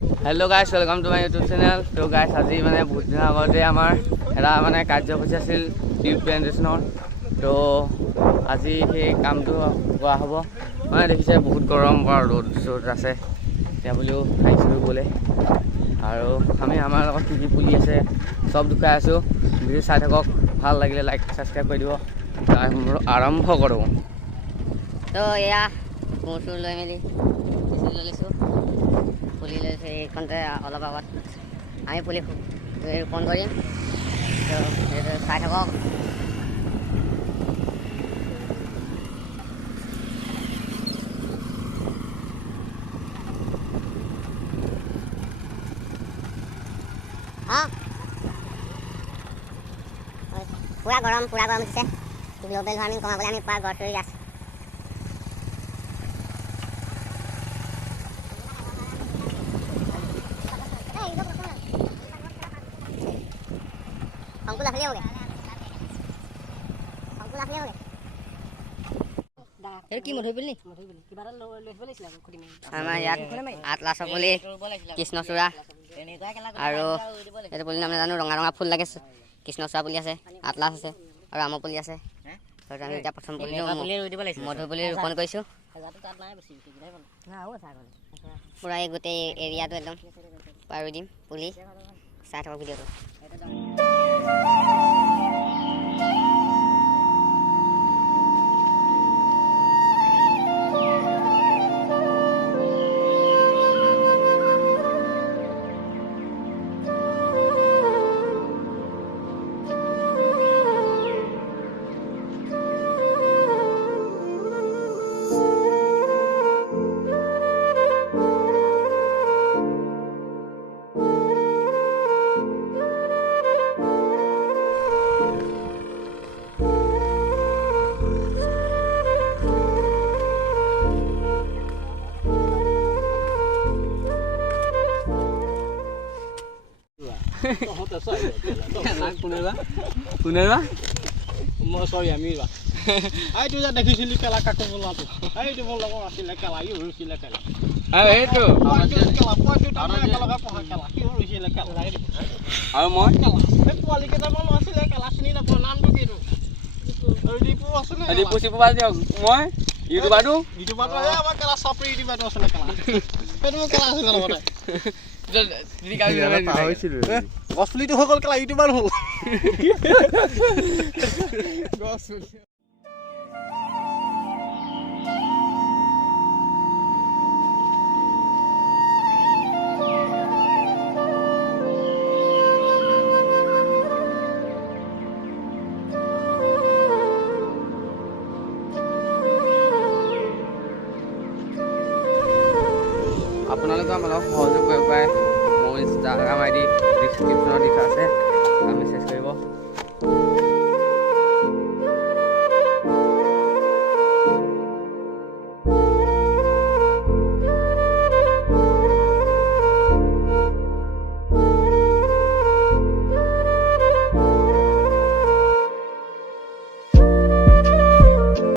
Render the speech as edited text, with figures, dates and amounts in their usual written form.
Hello guys, welcome to my YouTube channel. तो guys আজি মানে বহুত দিন আগতে আমাৰ এটা মানে কাৰ্যসূচী আছিল টিউব প্লেন্টেশ্যনৰ। তো আজি সেই কামটো কৰা হ'ব। মানে দেখিছে বহুত গৰম বা ৰ'দ চ'দ আছে, এতিয়া বুলিও আহিছোঁ বোলে। আৰু আমি আমাৰ লগত কি কি পুলি আছে চব দেখুৱাই আছোঁ। ভিডিঅ' চাই থাকক, ভাল লাগিলে লাইক ছাবস্ক্ৰাইব কৰি দিব। আৰম্ভ কৰোঁ। তো এয়া কোৰটো লৈ মেলি লৈ লৈছোঁ, পুলি লৈছোঁ। এইখনতে অলপ আগত আমি পুলি ৰোপণ কৰিম। তো সেইটো চাই থাকক। পুৰা গৰম উঠিছে। গ্ল'বেল ৱাৰ্মিং কমাবলৈ আমি পুৰা গছ ৰুই আছোঁ। আমাৰ ইয়াত আটলাছৰ পুলি, কৃষ্ণচূড়া আৰু এইটো পুলি নাম নাজানো। ৰঙা ৰঙা ফুল লাগে। কৃষ্ণচূড়া পুলি আছে, আটলাছ আছে আৰু আমৰ পুলি আছে। আমি এতিয়া প্ৰথম পুলি মধু পুলি ৰোপণ কৰিছোঁ। পূৰা এই গোটেই এৰিয়াটো একদম পুৰা ৰুই দিম পুলি। চাই থাকক ভিডিঅ'টো। Sorry, amiga. Aí tu já decidiste aquela cacola lá. Aí tu vou logo assim aquela aí, eu sei aquela. Ah, itu. Pode também aquela vai porra aquela. Que eu sei aquela. Ayo mau? Mas tu ali que tá mal assim aquela sini na ponam tu gitu. Di pu asli. Di pusi balik mau? Itu baru? Itu baru ya aquela sopri di baru asli aquela. Pero aquela asli lah mana. Jadi kali ini tahu sih. Asli itu hokol aquela itu baru. Gosto. আপোনালোকে আমাক সহযোগ কৰিব পাৰে। মোৰ Instagram ID ডিছক্ৰিপশ্যনত দি থোৱা আছে।